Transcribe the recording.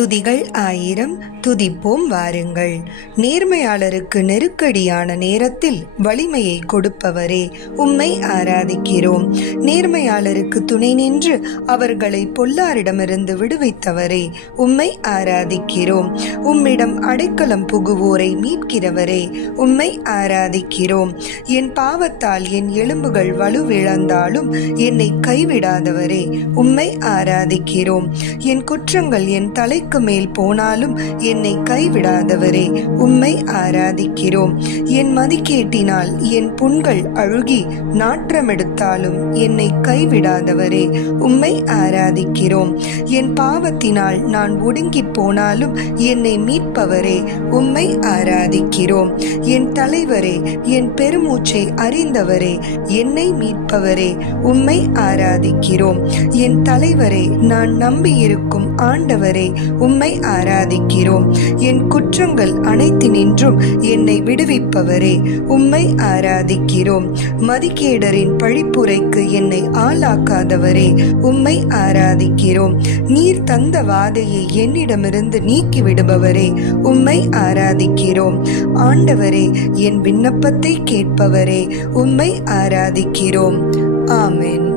துதிகள் ஆயிரம் துதிப்போம் வாருங்கள். நேர்மையாளருக்கு நெருக்கடியான நேரத்தில் வலிமையை கொடுப்பவரே உம்மை ஆராதிக்கிறோம். நேர்மையாளருக்கு துணை நின்று அவர்களை பொல்லாரிடமிருந்து விடுவித்தவரே உம்மை ஆராதிக்கிறோம். உம்மிடம் அடைக்கலம் புகுவோரை மீட்கிறவரே உம்மை ஆராதிக்கிறோம். என் பாவத்தால் என் எலும்புகள் வலுவிழந்தாலும் என்னை கைவிடாதவரே உம்மை ஆராதிக்கிறோம். என் குற்றங்கள் என் தலை தலைக்கு மேல் போனாலும் என்னை கைவிடாதவரே உம்மை ஆராதிக்கிறோம். என் மதிக்கேட்டினால் என் புண்கள் அழுகி நாற்றமெடுத்தாலும் என்னை கைவிடாதவரே உம்மை ஆராதிக்கிறோம். என் பாவத்தினால் நான் ஒடுங்கி போனாலும் என்னை மீட்பவரே உம்மை ஆராதிக்கிறோம். என் தலைவரே என் பெருமூச்சை அறிந்தவரே என்னை மீட்பவரே உம்மை ஆராதிக்கிறோம். என் தலைவரே நான் நம்பியிருக்கும் ஆண்டவரே உம்மை ஆராதிக்கிறோம். என் குற்றங்கள் அனைத்தினின்றும் என்னை விடுவிப்பவரே உம்மை ஆராதிக்கிறோம். மதிகேடரின் பழிப்புரைக்கு என்னை ஆளாக்காதவரே உம்மை ஆராதிக்கிறோம். நீர் தந்த வாதையை என்னிடமிருந்து நீக்கிவிடுபவரே உம்மை ஆராதிக்கிறோம். ஆண்டவரே என் விண்ணப்பத்தை கேட்பவரே உம்மை ஆராதிக்கிறோம். ஆமென்.